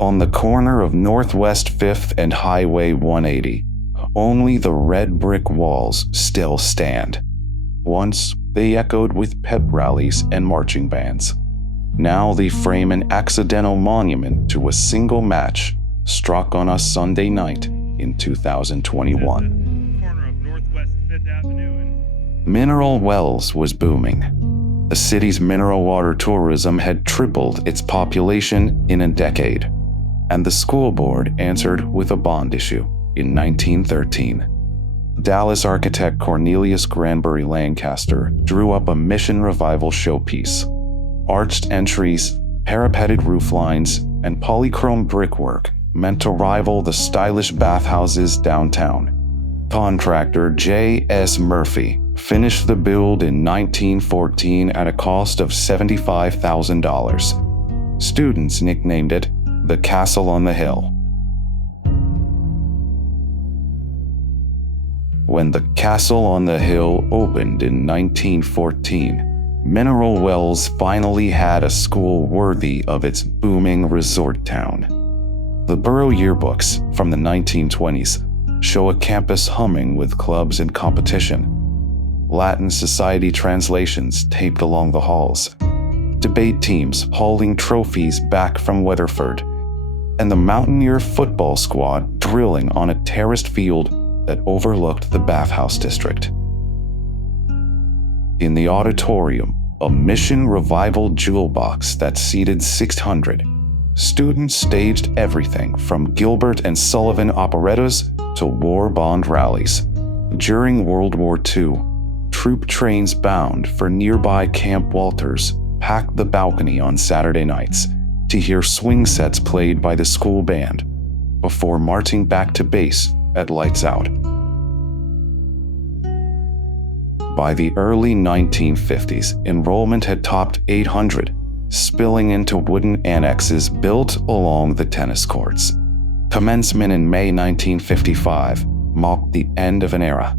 On the corner of Northwest 5th and Highway 180, only the red brick walls still stand. Once, they echoed with pep rallies and marching bands. Now they frame an accidental monument to a single match struck on a Sunday night in 2021. Corner of Northwest 5th Avenue and Mineral Wells was booming. The city's mineral water tourism had tripled its population in a decade, and the school board answered with a bond issue in 1913. Dallas architect Cornelius Granbury Lancaster drew up a Mission Revival showpiece. Arched entries, parapeted roof lines, and polychrome brickwork meant to rival the stylish bathhouses downtown. Contractor J.S. Murphy finished the build in 1914 at a cost of $75,000. Students nicknamed it the Castle on the Hill. When the Castle on the Hill opened in 1914, Mineral Wells finally had a school worthy of its booming resort town. The borough yearbooks from the 1920s show a campus humming with clubs and competition, Latin Society translations taped along the halls, debate teams hauling trophies back from Weatherford, and the Mountaineer football squad drilling on a terraced field that overlooked the bathhouse district. In the auditorium, a Mission Revival jewel box that seated 600, students staged everything from Gilbert and Sullivan operettas to war bond rallies. During World War II, troop trains bound for nearby Camp Walters packed the balcony on Saturday nights to hear swing sets played by the school band before marching back to base at lights out. By the early 1950s, enrollment had topped 800, spilling into wooden annexes built along the tennis courts. Commencement in May 1955 marked the end of an era.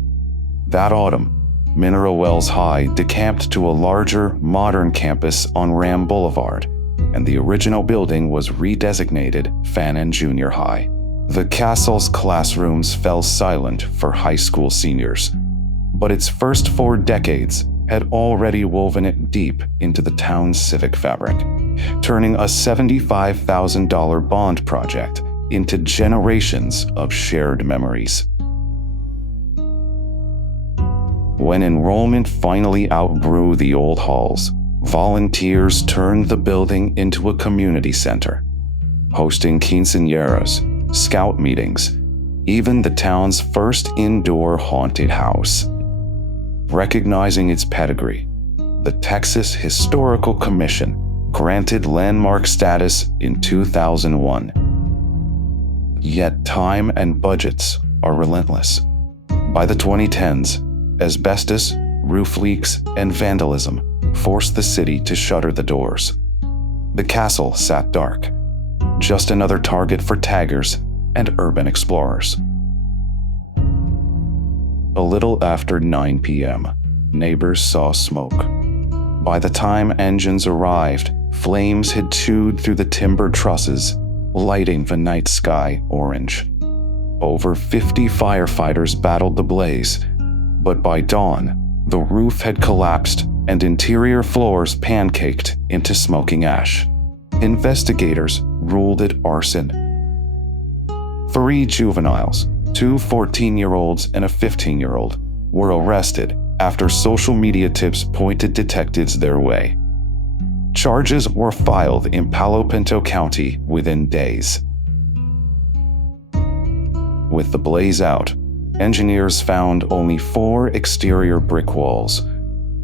That autumn, Mineral Wells High decamped to a larger, modern campus on Ram Boulevard, and the original building was redesignated Fannin Junior High. The castle's classrooms fell silent for high school seniors, but its first 4 decades had already woven it deep into the town's civic fabric, turning a $75,000 bond project into generations of shared memories. When enrollment finally outgrew the old halls, volunteers turned the building into a community center, hosting quinceañeras, scout meetings, even the town's first indoor haunted house. Recognizing its pedigree, the Texas Historical Commission granted landmark status in 2001. Yet time and budgets are relentless. By the 2010s, asbestos, roof leaks, and vandalism forced the city to shutter the doors. The castle sat dark, just another target for taggers and urban explorers. A little after 9 p.m., neighbors saw smoke. By the time engines arrived, flames had chewed through the timber trusses, lighting the night sky orange. Over 50 firefighters battled the blaze, but by dawn, the roof had collapsed and interior floors pancaked into smoking ash. Investigators ruled it arson. 3 juveniles, 2 14-year-olds and a 15-year-old, were arrested after social media tips pointed detectives their way. Charges were filed in Palo Pinto County within days. With the blaze out, engineers found only 4 exterior brick walls,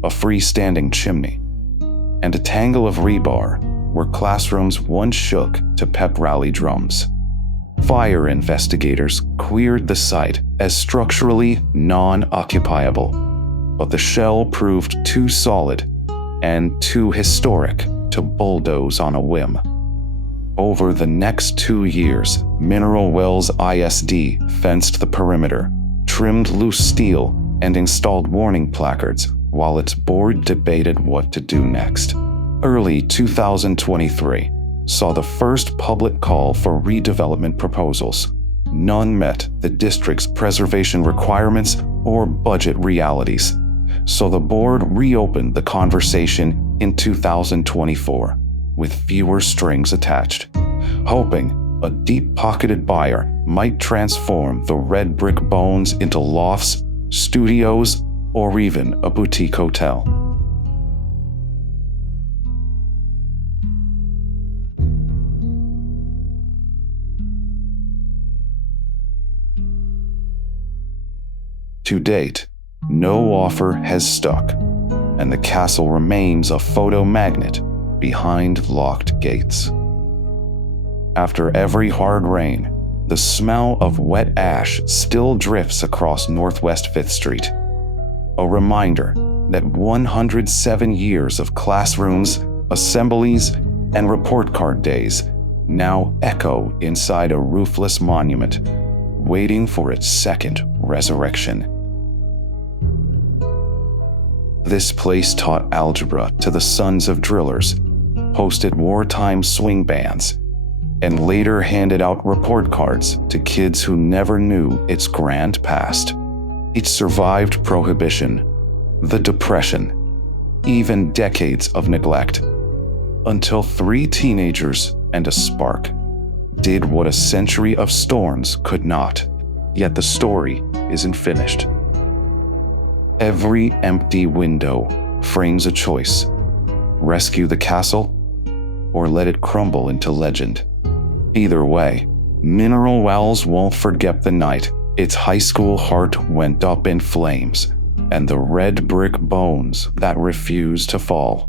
a freestanding chimney, and a tangle of rebar where classrooms once shook to pep rally drums. Fire investigators cleared the site as structurally non-occupiable, but the shell proved too solid and too historic to bulldoze on a whim. Over the next 2 years, Mineral Wells ISD fenced the perimeter, trimmed loose steel, and installed warning placards while its board debated what to do next. Early 2023, saw the first public call for redevelopment proposals. None met the district's preservation requirements or budget realities, so the board reopened the conversation in 2024 with fewer strings attached, hoping a deep-pocketed buyer might transform the red brick bones into lofts, studios, or even a boutique hotel. To date, no offer has stuck, and the castle remains a photo magnet behind locked gates. After every hard rain, the smell of wet ash still drifts across Northwest 5th Street, a reminder that 107 years of classrooms, assemblies, and report card days now echo inside a roofless monument, waiting for its second resurrection. This place taught algebra to the sons of drillers, hosted wartime swing bands, and later handed out report cards to kids who never knew its grand past. It survived Prohibition, the Depression, even decades of neglect, until 3 teenagers and a spark did what a century of storms could not. Yet the story isn't finished. Every empty window frames a choice: rescue the castle or let it crumble into legend. Either way, Mineral Wells won't forget the night its high school heart went up in flames and the red brick bones that refused to fall.